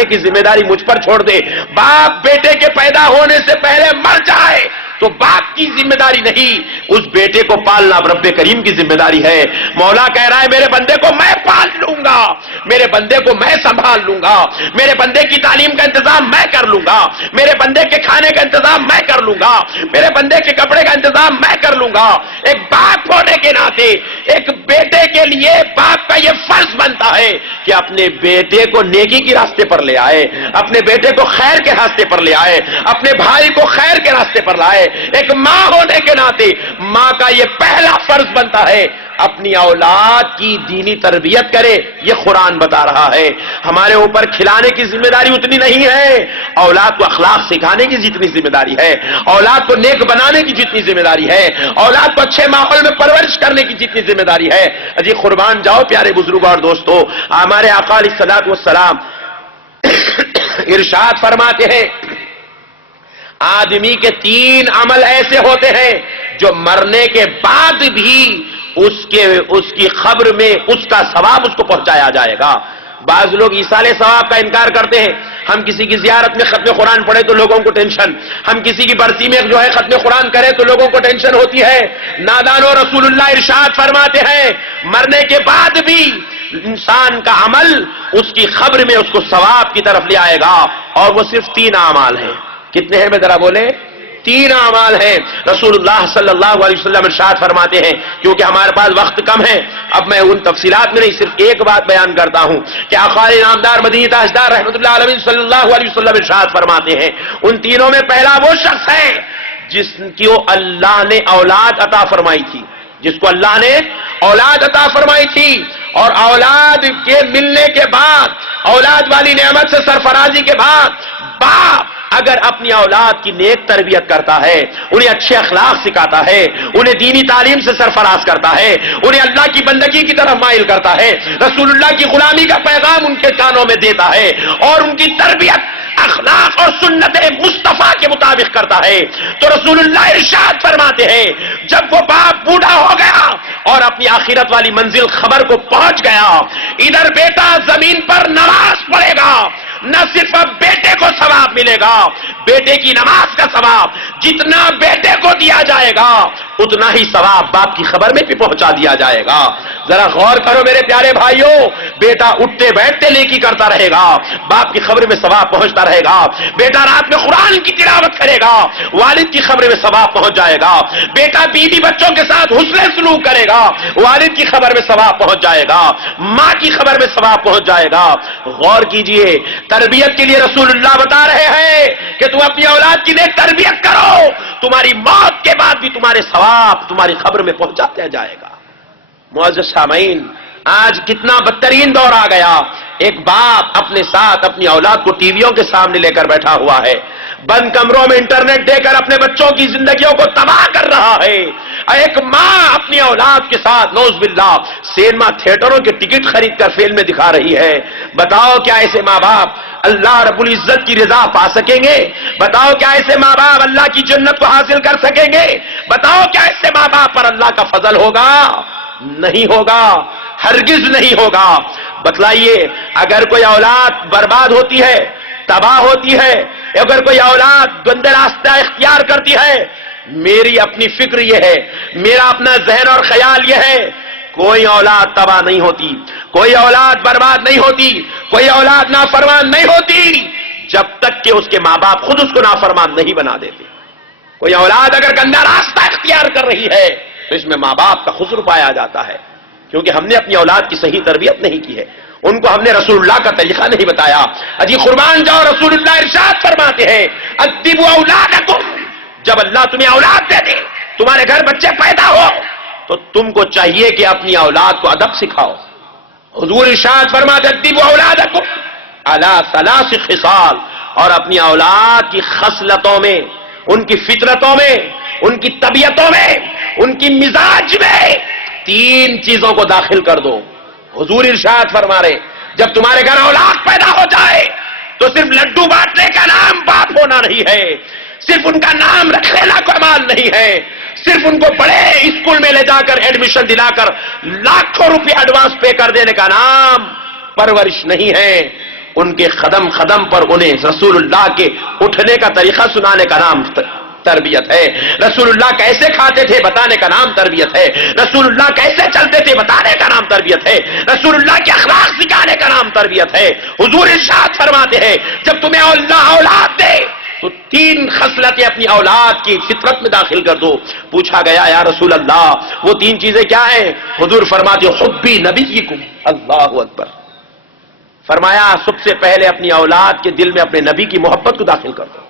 کھلانے کی ذمہ داری مجھ پر چھوڑ دے. باپ بیٹے کے پیدا ہونے سے پہلے مر جائے تو باپ کی ذمہ داری نہیں، اس بیٹے کو پالنا رب کریم کی ذمہ داری ہے. مولا کہہ رہا ہے میرے بندے کو میں پال لوں گا، میرے بندے کو میں سنبھال لوں گا، میرے بندے کی تعلیم کا انتظام میں کر لوں گا، میرے بندے کے کھانے کا انتظام میں کر لوں گا، میرے بندے کے کپڑے کا انتظام میں کر لوں گا. ایک باپ ہونے کے ناطے ایک بیٹے کے لیے باپ کا یہ فرض بنتا ہے کہ اپنے بیٹے کو نیکی کے راستے پر لے آئے، اپنے بیٹے کو خیر کے راستے پر لے آئے، اپنے بھائی کو خیر کے راستے پر لائے. ایک ماں ہونے کے ناطے ماں کا یہ پہلا فرض بنتا ہے اپنی اولاد کی دینی تربیت کرے. یہ قرآن بتا رہا ہے. ہمارے اوپر کھلانے کی ذمہ داری اتنی نہیں ہے، اولاد کو اخلاق سکھانے کی جتنی ذمہ داری ہے، اولاد کو نیک بنانے کی جتنی ذمہ داری ہے، اولاد کو اچھے ماحول میں پرورش کرنے کی جتنی ذمہ داری ہے. اجی قربان جاؤ پیارے بزرگوں اور دوستو، ہمارے آقا علیہ الصلوۃ والسلام ارشاد فرماتے ہیں آدمی کے 3 عمل ایسے ہوتے ہیں جو مرنے کے بعد بھی اس کی قبر میں اس کا ثواب اس کو پہنچایا جائے گا. بعض لوگ ایصال ثواب کا انکار کرتے ہیں. ہم کسی کی زیارت میں ختم قرآن پڑھے تو لوگوں کو ٹینشن، ہم کسی کی برسی میں جو ہے ختم قرآن کرے تو لوگوں کو ٹینشن ہوتی ہے. نادانو رسول اللہ ارشاد فرماتے ہیں مرنے کے بعد بھی انسان کا عمل اس کی قبر میں اس کو ثواب کی طرف لے آئے گا، اور وہ صرف 3 اعمال ہیں. کتنے ہیں میں ذرا بولے؟ 3 اعمال ہیں. رسول اللہ صلی اللہ علیہ وسلم ارشاد فرماتے ہیں، کیونکہ ہمارے پاس وقت کم ہے اب میں ان تفصیلات میں نہیں، صرف ایک بات بیان کرتا ہوں کہ آقا نامدار مدنی تاجدار رحمت اللہ علیہ صلی اللہ علیہ وسلم ارشاد فرماتے ہیں ان تینوں میں پہلا وہ شخص ہے جس کو اللہ نے اولاد عطا فرمائی تھی، جس کو اللہ نے اولاد عطا فرمائی تھی، اور اولاد کے ملنے کے بعد، اولاد والی نعمت سے سرفرازی کے بعد باپ اگر اپنی اولاد کی نیک تربیت کرتا ہے، انہیں اچھے اخلاق سکھاتا ہے، انہیں دینی تعلیم سے سرفراز کرتا ہے، انہیں اللہ کی بندگی کی طرف مائل کرتا ہے، رسول اللہ کی غلامی کا پیغام ان کے کانوں میں دیتا ہے، اور ان کی تربیت اخلاق اور سنت مصطفیٰ کے مطابق کرتا ہے، تو رسول اللہ ارشاد فرماتے ہیں جب وہ باپ بوڑھا ہو گیا اور اپنی آخرت والی منزل خبر کو پہنچ گیا، ادھر بیٹا زمین پر نماز پڑھے گا، نہ صرف اب بیٹے کو ثواب ملے گا، بیٹے کی نماز کا ثواب جتنا بیٹے کو دیا جائے گا اتنا ہی ثواب باپ کی خبر میں بھی پہنچا دیا جائے گا. ذرا غور کرو میرے پیارے بھائیوں، بیٹا اٹھتے بیٹھتے نیکی کرتا رہے گا، باپ کی خبر میں ثواب پہنچتا رہے گا. بیٹا رات میں قرآن کی تلاوت کرے گا، والد کی خبر میں ثواب پہنچ جائے گا. بیٹا بیوی بچوں کے ساتھ حسن سلوک کرے گا، والد کی خبر میں ثواب پہنچ جائے گا، ماں کی خبر میں ثواب پہنچ جائے گا. غور کیجئے، تربیت کے لیے رسول اللہ بتا رہے ہیں کہ تم اپنی اولاد کی نیک تربیت کرو، تمہاری موت کے بعد بھی تمہارے ثواب تمہاری خبر میں پہنچاتا جائے گا. معزز سامعین، آج کتنا بدترین دور آ گیا. ایک باپ اپنے ساتھ اپنی اولاد کو ٹی ویوں کے سامنے لے کر بیٹھا ہوا ہے، بند کمروں میں انٹرنیٹ دے کر اپنے بچوں کی زندگیوں کو تباہ کر رہا ہے. ایک ماں اپنی اولاد کے ساتھ نوز باللہ سینما تھیٹروں کے ٹکٹ خرید کر فلمیں دکھا رہی ہے. بتاؤ کیا ایسے ماں باپ اللہ رب العزت کی رضا پا سکیں گے؟ بتاؤ کیا ایسے ماں باپ اللہ کی جنت کو حاصل کر سکیں گے؟ بتاؤ کیا ایسے ماں باپ پر اللہ کا فضل ہوگا؟ نہیں ہوگا، ہرگز نہیں ہوگا. بتلائیے، اگر کوئی اولاد برباد ہوتی ہے، تباہ ہوتی ہے، اگر کوئی اولاد گندے راستہ اختیار کرتی ہے، میری اپنی فکر یہ ہے، میرا اپنا ذہن اور خیال یہ ہے، کوئی اولاد تباہ نہیں ہوتی، کوئی اولاد برباد نہیں ہوتی، کوئی اولاد نافرمان نہیں ہوتی جب تک کہ اس کے ماں باپ خود اس کو نافرمان نہیں بنا دیتے. کوئی اولاد اگر گندا راستہ اختیار کر رہی ہے تو اس میں ماں باپ کا قصور پایا جاتا ہے، کیونکہ ہم نے اپنی اولاد کی صحیح تربیت نہیں کی ہے، ان کو ہم نے رسول اللہ کا طریقہ نہیں بتایا. اجی قربان جاؤ، رسول اللہ ارشاد فرماتے ہیں ادبوا اولادکم، جب اللہ تمہیں اولاد دے دے، تمہارے گھر بچے پیدا ہو تو تم کو چاہیے کہ اپنی اولاد کو ادب سکھاؤ. حضور ارشاد فرماتے ادبوا اولادکم علی 3 خصال، اور اپنی اولاد کی خصلتوں میں، ان کی فطرتوں میں، ان کی طبیعتوں میں، ان کی مزاج میں 3 چیزوں کو داخل کر دو. حضور ارشاد فرما رہے جب تمہارے گھر اولاد پیدا ہو جائے تو صرف لڈو بانٹنے کا نام باپ ہونا نہیں ہے، صرف ان کا نام رکھ لینا کمال نہیں ہے، صرف ان کو بڑے اسکول میں لے جا کر ایڈمیشن دلا کر لاکھوں روپے ایڈوانس پے کر دینے کا نام پرورش نہیں ہے. ان کے قدم قدم پر انہیں رسول اللہ کے اٹھنے کا طریقہ سنانے کا نام تربیت ہے. رسول اللہ کیسے کھاتے تھے بتانے کا نام تربیت ہے. رسول اللہ کیسے چلتے تھے بتانے کا نام تربیت ہے. رسول اللہ کے اخلاق سکھانے کا نام تربیت ہے. حضور ارشاد فرماتے ہیں جب تمہیں اللہ اولاد دے تو 3 خصلتیں اپنی اولاد کی فطرت میں داخل کر دو. پوچھا گیا یا رسول اللہ وہ 3 چیزیں کیا ہیں؟ حضور فرماتے حبی نبیکم. اللہ اکبر. فرمایا سب سے پہلے اپنی اولاد کے دل میں اپنے نبی کی محبت کو داخل کر دو.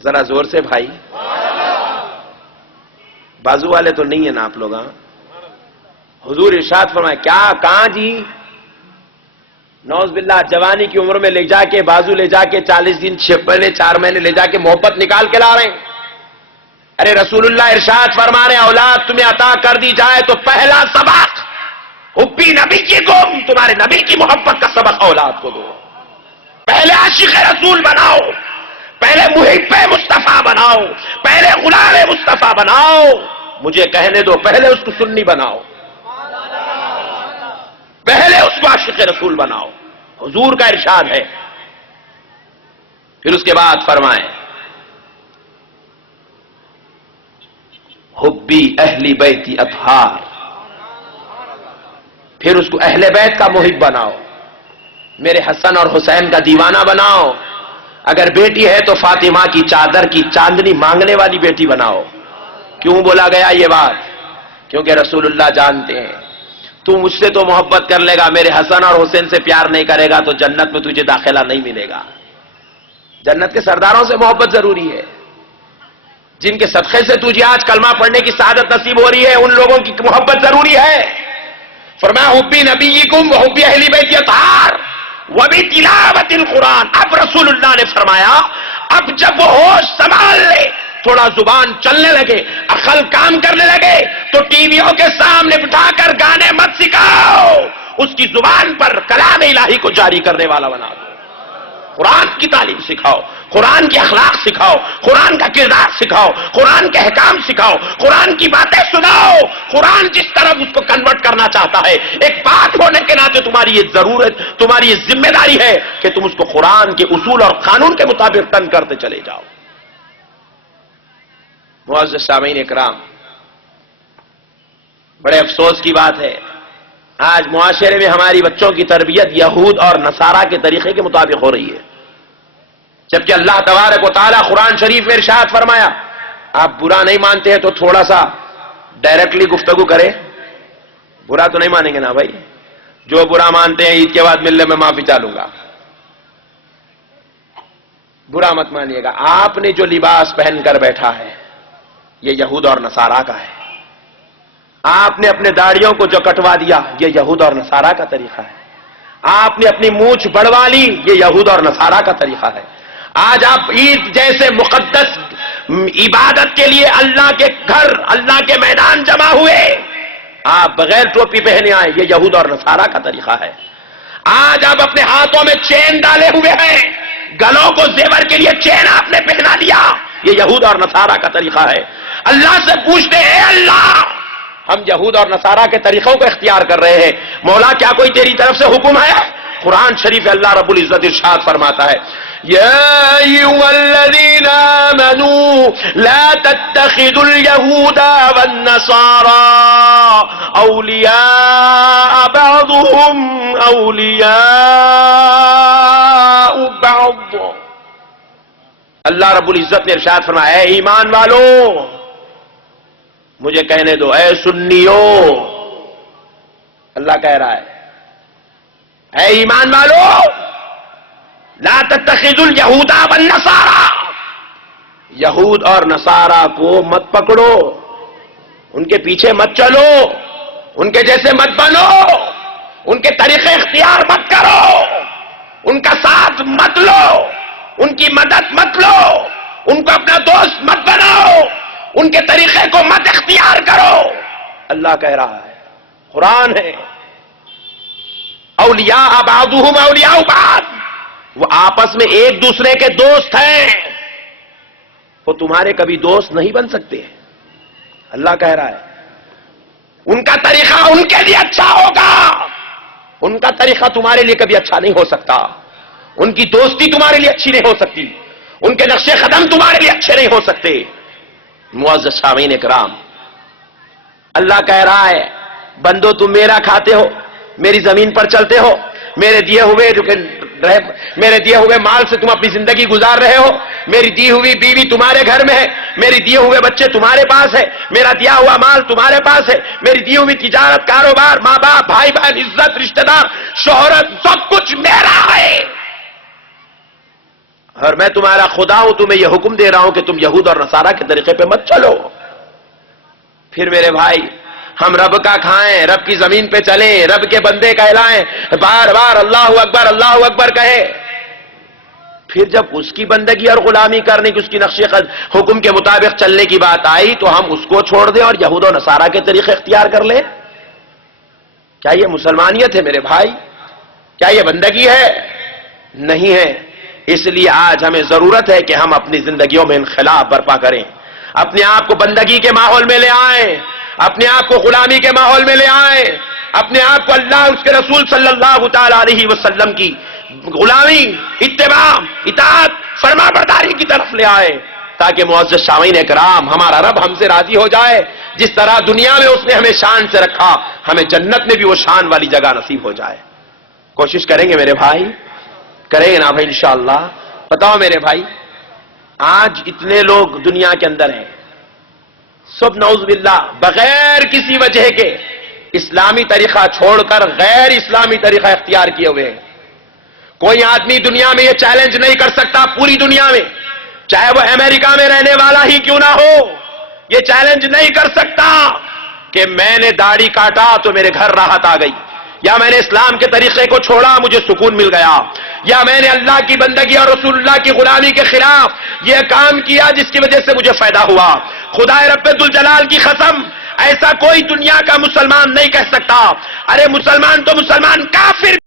ذرا زور سے بھائی. بازو والے تو نہیں ہیں نا آپ لوگ؟ حضور ارشاد فرمایا کیا کہاں جی؟ نوز باللہ جوانی کی عمر میں لے جا کے بازو لے جا کے 40 دن 6 مہینے 4 مہینے لے جا کے محبت نکال کے لا رہے ہیں. ارے رسول اللہ ارشاد فرما رہے اولاد تمہیں عطا کر دی جائے تو پہلا سبق حبی نبی کی قوم تمہارے نبی کی محبت کا سبق اولاد کو دو. پہلے عاشق رسول بناؤ, پہلے محب مصطفیٰ بناؤ, پہلے غلام مصطفیٰ بناؤ. مجھے کہنے دو پہلے اس کو سنی بناؤ, پہلے اس کو عاشق رسول بناؤ. حضور کا ارشاد ہے. پھر اس کے بعد فرمائیں حبی اہلی بیتی اطہار. پھر اس کو اہل بیت کا محب بناؤ. میرے حسن اور حسین کا دیوانہ بناؤ. اگر بیٹی ہے تو فاطمہ کی چادر کی چاندنی مانگنے والی بیٹی بناؤ. کیوں بولا گیا یہ بات؟ کیونکہ رسول اللہ جانتے ہیں تو مجھ سے تو محبت کر لے گا, میرے حسن اور حسین سے پیار نہیں کرے گا تو جنت میں تجھے داخلہ نہیں ملے گا. جنت کے سرداروں سے محبت ضروری ہے. جن کے صدقے سے تجھے آج کلمہ پڑھنے کی سعادت نصیب ہو رہی ہے ان لوگوں کی محبت ضروری ہے. فرمایا حبی نبیکم وحبی اہل بیت اطہار وبتلاوت القرآن. اب رسول اللہ نے فرمایا اب جب وہ ہوش سنبھال لے, تھوڑا زبان چلنے لگے, عقل کام کرنے لگے تو ٹی ویوں کے سامنے بٹھا کر گانے مت سکھاؤ, اس کی زبان پر کلام الہی کو جاری کرنے والا بنا دو. قرآن کی تعلیم سکھاؤ, قرآن کی اخلاق سکھاؤ, قرآن کا کردار سکھاؤ, قرآن کے احکام سکھاؤ, قرآن کی باتیں سناؤ. قرآن جس طرح اس کو کنورٹ کرنا چاہتا ہے, ایک بات ہونے کے ناطے تمہاری یہ ضرورت, تمہاری یہ ذمہ داری ہے کہ تم اس کو قرآن کے اصول اور قانون کے مطابق تن کرتے چلے جاؤ. معزز سامعین اکرام, بڑے افسوس کی بات ہے آج معاشرے میں ہماری بچوں کی تربیت یہود اور نصارہ کے طریقے کے مطابق ہو رہی ہے, جبکہ اللہ تبارک و تعالیٰ قرآن شریف میں ارشاد فرمایا آپ برا نہیں مانتے ہیں تو تھوڑا سا ڈائریکٹلی گفتگو کریں. برا تو نہیں مانیں گے نا بھائی؟ جو برا مانتے ہیں عید کے بعد ملنے میں معافی چاہوں گا. برا مت مانیے گا. آپ نے جو لباس پہن کر بیٹھا ہے یہ یہود اور نصارہ کا ہے. آپ نے اپنے داڑھیوں کو جو کٹوا دیا یہ یہود اور نصارہ کا طریقہ ہے. آپ نے اپنی مونچھ بڑھوا لی یہ یہود اور نصارہ کا طریقہ ہے. آج آپ عید جیسے مقدس عبادت کے لیے اللہ کے گھر, اللہ کے میدان جمع ہوئے, آپ بغیر ٹوپی پہنے آئے یہ یہود اور نصارہ کا طریقہ ہے. آج آپ اپنے ہاتھوں میں چین ڈالے ہوئے ہیں, گلوں کو زیور کے لیے چین آپ نے پہنا دیا یہ یہود اور نصارہ کا طریقہ ہے. اللہ سے پوچھتے ہیں اللہ ہم یہود اور نصارہ کے طریقوں کو اختیار کر رہے ہیں, مولا کیا کوئی تیری طرف سے حکم ہے؟ قرآن شریف اللہ رب العزت ارشاد فرماتا ہے یا ایھا الذین آمنوا لا تتخذوا اليہود والنصارى اولیاء بعضهم اولیاء بعض. اللہ رب العزت نے ارشاد فرمایا اے ایمان والو, مجھے کہنے دو اے سنیو, اللہ کہہ رہا ہے اے ایمان والو لا تتخذوا اليہود والنصارى, یہود اور نصارہ کو مت پکڑو, ان کے پیچھے مت چلو, ان کے جیسے مت بنو, ان کے طریقے اختیار مت کرو, ان کا ساتھ مت لو, ان کی مدد مت لو, ان کو اپنا دوست مت بناؤ, ان کے طریقے کو مت اختیار کرو. اللہ کہہ رہا ہے, قرآن ہے اولیاء بعضهم اولیاء بعض, وہ آپس میں ایک دوسرے کے دوست ہیں, وہ تمہارے کبھی دوست نہیں بن سکتے. اللہ کہہ رہا ہے ان کا طریقہ ان کے لیے اچھا ہوگا, ان کا طریقہ تمہارے لیے کبھی اچھا نہیں ہو سکتا. ان کی دوستی تمہارے لیے اچھی نہیں ہو سکتی، ان کے نقش قدم تمہارے لیے اچھے نہیں ہو سکتے۔ معزز سامعین کرام، اللہ کہہ رہا ہے بندو تم میرا کھاتے ہو، میری زمین پر چلتے ہو، میرے دیے ہوئے مال سے تم اپنی زندگی گزار رہے ہو، میری دی ہوئی بیوی تمہارے گھر میں ہے، میری دیے ہوئے بچے تمہارے پاس ہے، میرا دیا ہوا مال تمہارے پاس ہے، میری دی ہوئی تجارت، کاروبار، ماں باپ، بھائی بہن، عزت، رشتہ دار، شہرت، سب کچھ میرا ہے، اور میں تمہارا خدا ہوں۔ تمہیں یہ حکم دے رہا ہوں کہ تم یہود اور نصارہ کے طریقے پہ مت چلو۔ پھر میرے بھائی، ہم رب کا کھائیں، رب کی زمین پہ چلیں، رب کے بندے کہلائیں، بار بار اللہ اکبر کہیں، پھر جب اس کی بندگی اور غلامی کرنے کی، اس کی نقش حکم کے مطابق چلنے کی بات آئی تو ہم اس کو چھوڑ دیں اور یہود و نصارہ کے طریقے اختیار کر لیں؟ کیا یہ مسلمانیت ہے میرے بھائی؟ کیا یہ بندگی ہے؟ نہیں ہے۔ اس لیے آج ہمیں ضرورت ہے کہ ہم اپنی زندگیوں میں انقلاب برپا کریں، اپنے آپ کو بندگی کے ماحول میں لے آئیں، اپنے آپ کو غلامی کے ماحول میں لے آئیں، اپنے آپ کو اللہ اس کے رسول صلی اللہ تعالی علیہ وسلم کی غلامی، اتباع، اطاعت، فرما برداری کی طرف لے آئے، تاکہ معزز سامعین کرام ہمارا رب ہم سے راضی ہو جائے۔ جس طرح دنیا میں اس نے ہمیں شان سے رکھا، ہمیں جنت میں بھی وہ شان والی جگہ نصیب ہو جائے۔ کوشش کریں گے میرے بھائی؟ کریں گے نا بھائی انشاءاللہ؟ بتاؤ میرے بھائی، آج اتنے لوگ دنیا کے اندر ہیں، سب نعوذ باللہ بغیر کسی وجہ کے اسلامی طریقہ چھوڑ کر غیر اسلامی طریقہ اختیار کیے ہوئے ہیں۔ کوئی آدمی دنیا میں یہ چیلنج نہیں کر سکتا، پوری دنیا میں، چاہے وہ امریکہ میں رہنے والا ہی کیوں نہ ہو، یہ چیلنج نہیں کر سکتا کہ میں نے داڑھی کاٹا تو میرے گھر راحت آ گئی، یا میں نے اسلام کے طریقے کو چھوڑا مجھے سکون مل گیا، یا میں نے اللہ کی بندگی اور رسول اللہ کی غلامی کے خلاف یہ کام کیا جس کی وجہ سے مجھے فائدہ ہوا۔ خدا رب ذوالجلال کی قسم، ایسا کوئی دنیا کا مسلمان نہیں کہہ سکتا۔ ارے مسلمان تو مسلمان، کافر